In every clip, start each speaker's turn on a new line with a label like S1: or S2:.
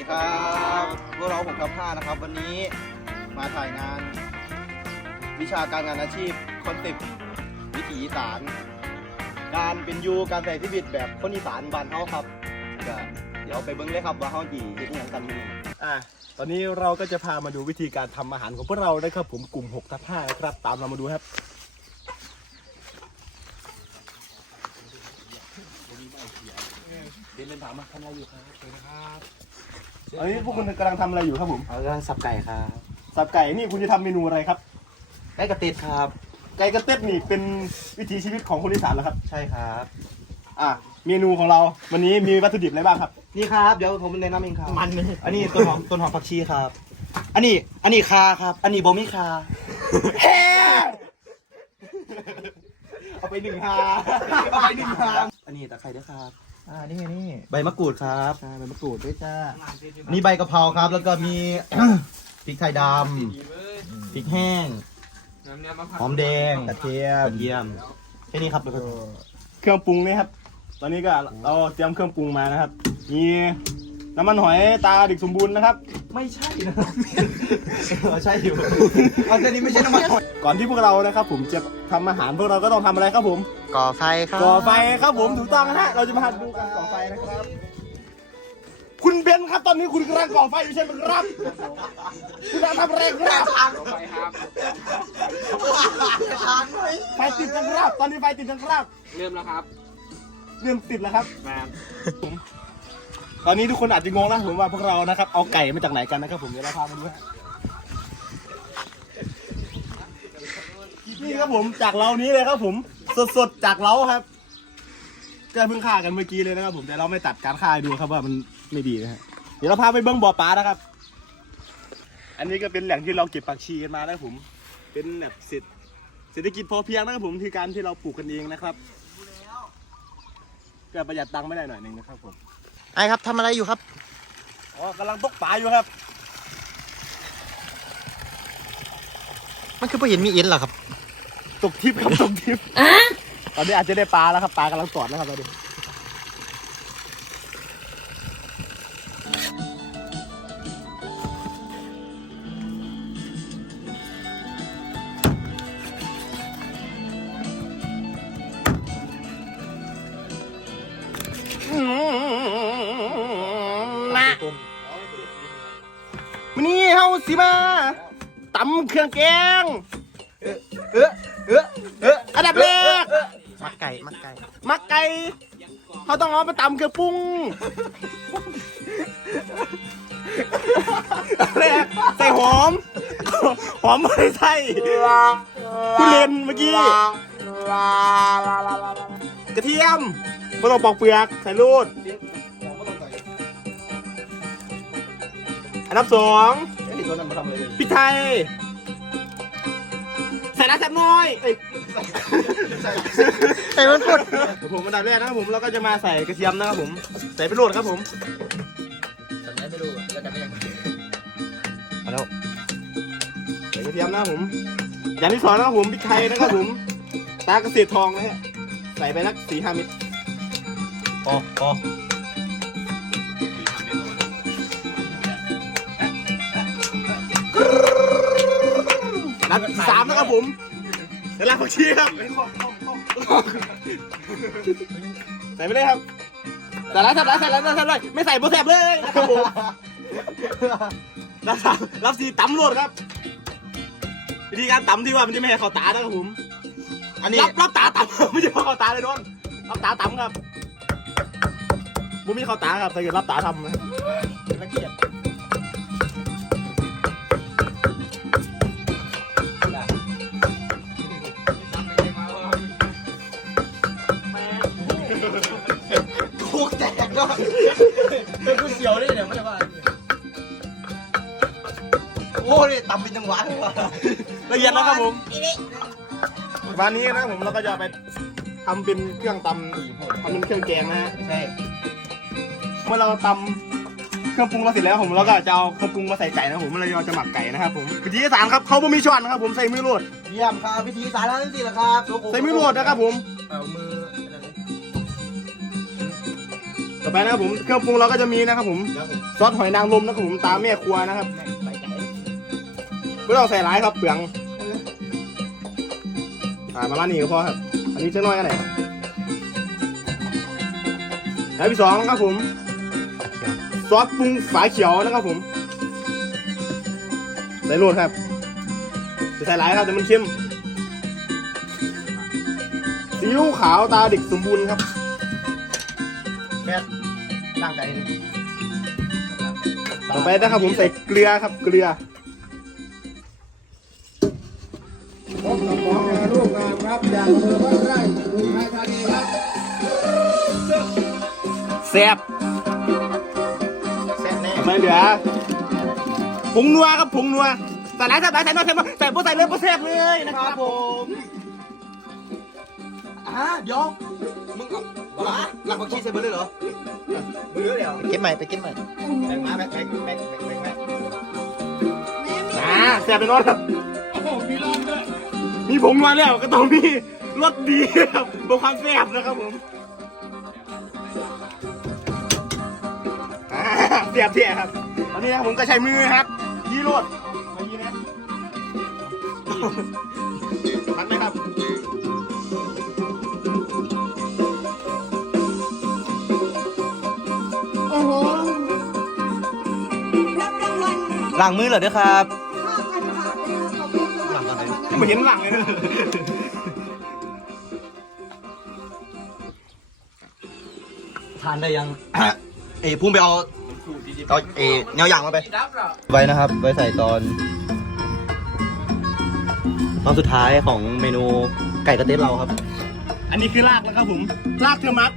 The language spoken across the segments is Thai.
S1: ดีครับพวกเราผมกับห้านะครับ วันนี้มาถ่ายงาน วิชาการงานอาชีพคอนเซ็ปต์วิถีอีสานการเป็นอยูการใส่ชีวิตแบบคนอีสานบ้านเฮาครับก็เดี๋ยวไปเบิ้งเลยครับว่าเฮาจีเฮ็ดอิหยังกันมื้อนี้
S2: อะตอนนี้เราก็จะพามาดูวิธีการทำอาหารของพวกเรานะครับ ผมกลุ่ม6ทับ5นะครับ ตามเรามาดูครับ
S3: เดินถามมาทำอะไรอยู่ครับเชิญครับ
S2: ต อนนี้พวกคุณกำลังทำอะไรอยู่ครับผม
S3: เอากำลังสับไก่ครับ
S2: สับไก่นี่คุณจะทำเมนูอะไรครับ
S3: ไก่กระติดครับ
S2: ไก่กระเต็ดนี่เป็นวิถีชีวิตของคนอีสานเหรอครับ
S3: ใช่ครับ
S2: อะเมนูของเราวันนี้มีวัตถุดิบอะไรบ้างครับ
S1: นี่ครับ เดี๋ยวผมแนะนำเองครับ
S3: มันเลย
S1: อันนี้ต้นหอมต้นหอมผักชีครับ อันนี้ อันนี้คาครับ อันนี้บ่มีคา
S2: เอาไปหนึ่งฮาเอาไปหนึ่งฮา
S1: อันนี้ตะไคร้ด้วยครับ
S3: อ่านี่ไงนี่
S1: ใบมะกรูดครับ
S3: ใช่ใบมะกรูดด้วยจ้า
S1: อันนี้ใบกะเพราครับ แล้วก็มี พริกไทยดำพริกแห้งหอมแดง
S2: กระเทีย
S1: ก
S2: ม
S1: ระเทียมแค่นี้ครับแล้วก็
S2: เครื่องปรุงนี่ครับ ตอนนี้ก็เราเตรียมเครื่องปรุงมานะครับ มี น้ำมันหอยตาดิกสมบูรณ์นะครับ
S1: ไม่ใช่นะใช่อยู่อันนี้ไม่ใช่น้ำมันหอย
S2: ก่อนที่พวกเรานะครับ ผมจะทำอาหารพวกเราก็ต้องทำอะไรครับผม
S1: ก่อไฟครับ
S2: ก่อไฟครับผมถูกต้องนะฮะเราจะมาดูการก่อไฟนะครับ คุณเบนครับตอนนี้คุณกำลังก่อไฟอยู่ใช่ไหมครับคุณกำลังทำอะไรครับไฟติดจังครับ ตอนนี้ไฟติดจังครับ
S4: เริ่มแล้วครับ
S2: เริ่มติดแล้วครับผม ตอนนี้ทุกคนอาจจะงงนะผมว่าพวกเรานะครับเอาไก่มาจากไหนกันนะครับผมเดี๋ยวเราพามาดูฮะนี่ครับผมจากเล้านี้เลยครับผมสดๆจากเล้าครับก็เพิ่งฆ่ากันเมื่อกี้เลยนะครับผมแต่เราไม่ตัดการฆ่าให้ดูครับว่ามันไม่ดีนะฮะเดี๋ยวเราพาไปเบิ้งบ่อปลานะครับ อันนี้ก็เป็นแหล่งที่เราเก็บผักชีกันมานะครับผม เป็นแบบเศรษฐเศรษฐกิจพอเพียงนะครับผมคือการที่เราปลูกกันเองนะครับก็ประหยัดตังค์ไม่ได้หน่อยหนึ่งนะครับผม
S1: ไอ้ครับทำอะไรอยู่ครับ
S2: อ๋อกำลังตกปลาอยู่ครับ
S1: มันคือพอเห็นมีเอ็นเหรอครับ
S2: ตกทิพย์ครับตกทิพย์ตอนนี้อาจจะได้ปลาแล้วครับ ปลากำลังตอดแล้วครับตอนนี้ สิมาตำเครื่องแกง
S1: เออเออเออเออ
S2: อันดับแรก
S1: มักไก่ มักไก่
S2: มักไก่เขาต้องเอาไปตำเครื่องปรุงอันแรกใส่หอม หอมไม่ใช่คุณเรียนเมื่อกี้ กระเทียมไม่ต้องปอกเปลือก ใส่รูดอันดับสอง
S1: ไอ้ตัวนั้นมาทำอะไรเลย
S2: พริกไทยใส่น้ำแซ่บน้อยเอ้ย
S1: ไอ้มันพูด
S2: เดี๋ยวผมอันดับแรกนะครับผมเราก็จะมาใส่กระเทียมนะครับผม ใส่ไปโรดครับผม
S1: ไม่รู้จะจะไม่ยัง
S2: มาแล้วใส่กระเทียมนะครับผม อย่างที่สองนะครับผมพริกไทยนะครับผม ตาเกษตรทองนะฮะใส่ไปนักสี่ห้าเม็ด
S1: พอพอ
S2: นัดสามนะครับผมใส่รากผักชีครับใส่ไปเลยครับใส่แล้วใส่แล้วใส่แล้วใส่เลยไม่ใส่โบแสบเลยนะครับผมรับสามรับสี่ตำรวจครับ วิธีการตำที่ว่ามันจะไม่ให้เข้าตานะครับผม
S1: อันนี้
S2: รับรับตาตำไม่ใช่เข้าตาเลยโดนรับตาตำครับบุมีเข้าตาครับถ้าเกิดรับตาทำนะละเกียด กก็
S1: เป็นกูเสียวได้เนี่ยไม่ได้ว่าโอ้นี่ตำเป็นจังหวะเลยว่ะ
S2: ละเอียดแล้วครับผมวันนี้นะครับผมเราก็จะเอาไปทำเป็นเครื่องตำทำเป็นเครื่องแกงนะฮะ
S1: ใช่
S2: เมื่อเราตำเครื่องปรุงเราเสร็จแล้วผมเราก็จะเอาเครื่องปรุงมาใส่ไก่นะครับผมเมื่อเราจะหมักไก่นะครับผมวิธีที่สามครับเขาไม่มีช้อนนะครับผมใส่มือโรด
S1: เยี่ยมครับพิธีสารนั่นสิละครับ
S2: ใส่มือโรดนะครับผม
S1: เอามือ
S2: ต่อไปนะครับผมเครื่องปรุงเราก็จะมีนะครับผมซอสหอยนางรมนะครับผมตามแม่ครัวนะครับไม่ต้องใส่ร้ายครับเปลืองอ่าประมานี้ก็พอครับ อันนี้จะน้อยกันไหนแล้วที่สองครับผมซอสปรุงฝาเขียวนะครับผมใส่โรดครับจะใส่ร้ายครับแต่มันเค็มซีอิ๊วขาวตาเด็กสมบูรณ์ครับ
S1: ร่างกายหนึ่ง
S2: ต่อไปนะครับผมใส่เกลือครับเกลือ
S4: พบกับหมองานร่วมงานครับจากอำเภอบ้านไร่อุทัยธานีครับ
S2: แซ่บ
S1: แซ่บแน่
S2: ต่อไปเหลือผงนัวครับผงนัวใส่ไหนใส่ไหนใส่นัวใส่มาใส่ปุ๊ใส่เลยปุ๊แซ่บเลยนะครับผม
S1: อ่าเดี๋ยวมึงเอาหมาหลักบักชีใส่เบอร์เลยเหรอ เบอร์เดี๋ยว
S3: เก็บใหม่ไปเก็บใหม่
S1: แบ่งมาแบ่งแบ่งแบ่งแบ่งแบ่งแบ่ง
S2: อ่าแซ่บไปนอนครับมีผงนัวแล้วก็ต้องมีรสดีครับบวกความแซ่บนะครับผมอ่าเสียบเสียครับตอนนี้นะครับผมก็ใช้มือครับยี่โรดมายี่นะทันไหมครับ
S5: ล
S3: ล้างมือเหรอเด้อครับ
S5: 5,000บาทนะคะขอบคุณสำหรับรางวัลนะคะ
S2: ไม่เห็นหลังเลยนะ
S3: ทานได้ยัง
S1: เอ้ยพุ่งไปเอาเอาเอ้แนวอย่างมาไป ไว้นะครับ ไว้ใส่ตอน ตอนสุดท้ายของเมนูไก่กระเต็ดเราครับ
S2: อันนี้คือรากแล้วครับผมรากเทอร์มัส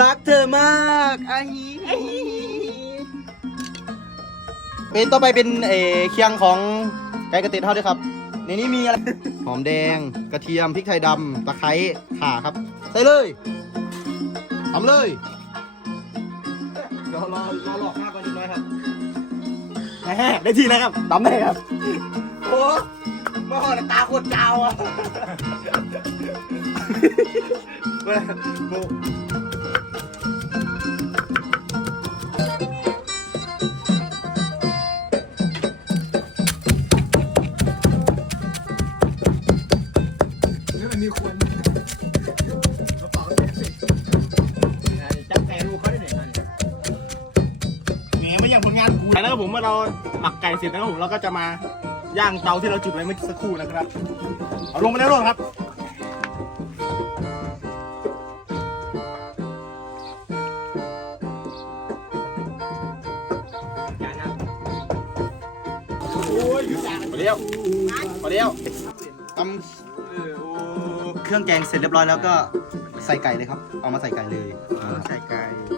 S1: รักเธอมากไอ้ เป็นต่อไปเป็นเออเคียงของไก่กระเต็ดเท่าด้วยครับ ในนี้มีอะไร หอมแดง กระเทียม พริกไทยดำ ตะไคร้ ข่าครับ ใส่เลยทำเลย เดี๋ยวรอรอหลอกหน้าก่อนนิดหน่อยครับ
S2: แหมได้ทีนะครับตำได้ครับ
S1: โอ้มาหอดตาโคตรเจ้าอะ
S2: นี่ เสร็จนะครับผมเราก็จะมาย่างเตาที่เราจุดไว้เมื่อสักครู่นะครับ เอาลงไปแล้วครับ
S1: มาเลี้ยวมาเลี้ยวตำเครื่องแกงเสร็จเรียบร้อยแล้วก็ใส่ไก่เลยครับ เอามาใส่ไก่เลย ใส่ไก่แล้วก็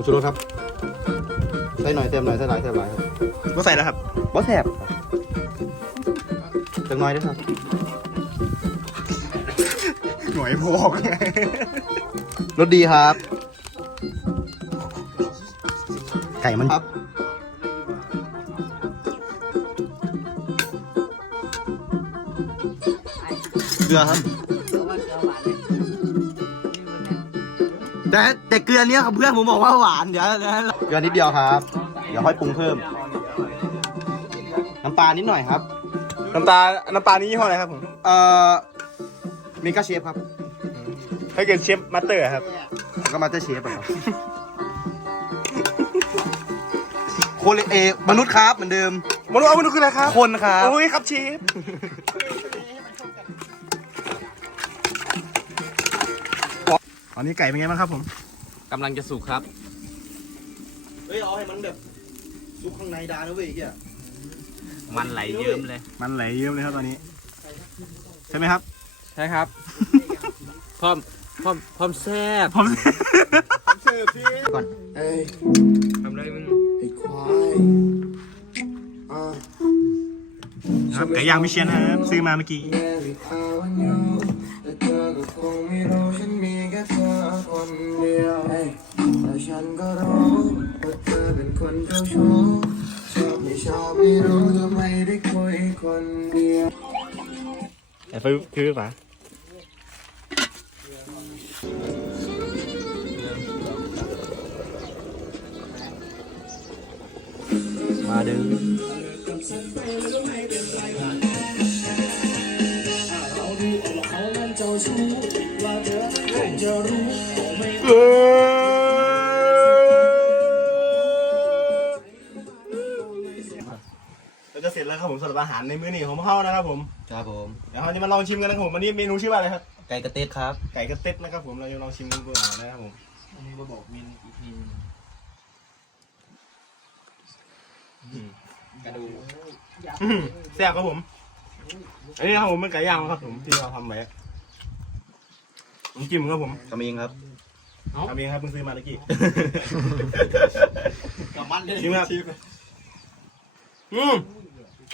S6: ง
S1: ชูรสครับ ใส่หน่อยเต็มหน่อยใส่หลายเต็มหลายครับ
S2: ก็ใส่แล้วครับ
S1: บอสแสบจังน้อยด้วยครับ
S2: หน่วยพอก
S1: รสดีครับ ไก่มันครับเกลือครับ แต่แต่เกลือเนี้ยครับเพื่อนผมบอกว่าหวานเดี๋ยวเดี๋ยวเกลือนิดเดียวครับ เดี๋ยวค่อยปรุงเพิ่ม น้ำปลานิดหน่อยครับ
S2: น้ำตาน้ำปลานี่ยี่ห้ออะไรครับผม
S1: เอ่อเมกาเชฟครับ
S2: ถ้าเกิดเชฟมาสเตอร์ครับ
S1: แล้วก็มาสเตอร์เชฟอะครับโคเลเอมนุษย์ครับเหมือนเดิม
S2: มนุษย์เอามนุษย์คืออะไรครับ
S1: คนครับ
S2: โอ้ยครับเชฟ อนนี้ไก่เป็นไงบ้างครับผม
S6: กำลังจะสุกครับ
S1: เฮ้ยเอาให้มันแบบซุกข้างในดานะเว้ยไอ้เฮีย
S6: มันไหลเยิ้มเลย
S2: มันไหลเยิ้มเลยครับตอนนี้ ใช่ไหมครับ
S6: ใช่ครับ พร้อม พร้อม พร้อมแซ่บ
S2: ผม
S4: เอ้ย
S6: ทำเลยมึง
S4: ไอ้ควายอ่า
S2: ครับไก่ย่างมิเชียนนะครับซื้อมาเมื่อกี้
S4: แม่ริอาวันยูแต่เธอก็ คงไม่รู้ฉันมีแค่เธอคนเดียวเอ้ยแต่ฉันก็รู้ว่าเธอเป็นคนเจ้าชู้ชอบไม่ชอบไม่รู้ทำไมได้คุยคนเดียว
S2: ไอ้ฟื้คือปะ
S3: มาดึง
S2: เราจะเสาหารในมื้อนี้ของพวกเขานะครับผม
S3: ครับผม
S2: เดี๋ยวเราจะมาลองชิมกันนะครับผมวันนี้เมนูชื่อว่าอะไรครับ
S3: ไก่กระเต็ดครับ
S2: ไก่กระเต็ดนะครับผมเราจะลองชิมกันดูนะครับผมอันนี้ก็บอกมินอีกที
S6: กระดูก
S2: แซ่บครับผม อันนี้ครับผมเป็นไก่ย่างครับผมที่เราทำไว้น้ำจิ้มครับผม
S1: ทำเองครับ
S2: ทำเองครับเพิ่งซื้อมาเมื่อกี้
S1: กับมันเลย
S2: ชิมครับอืม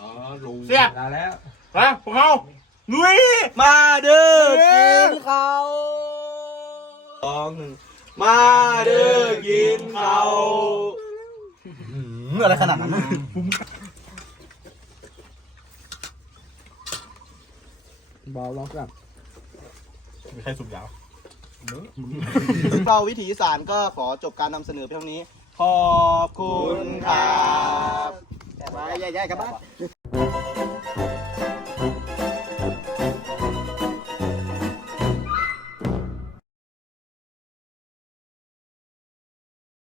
S6: อ๋อรู้
S2: แซ่บ
S6: ได้แล้ว
S2: ไปพวกเขาลุย
S3: มาเด้อ
S2: เย้
S3: กินเขาสองหนึ่ง
S2: มาเด้อกินเขาว
S3: อะไรขนาดนั้นนะ
S2: ไม่ใช่สุกยาว
S1: เราวิถีอีสานก็ขอจบการนำเสนอเพียงนี้ ขอบคุณครับ ไปแย่ๆกับบ้าน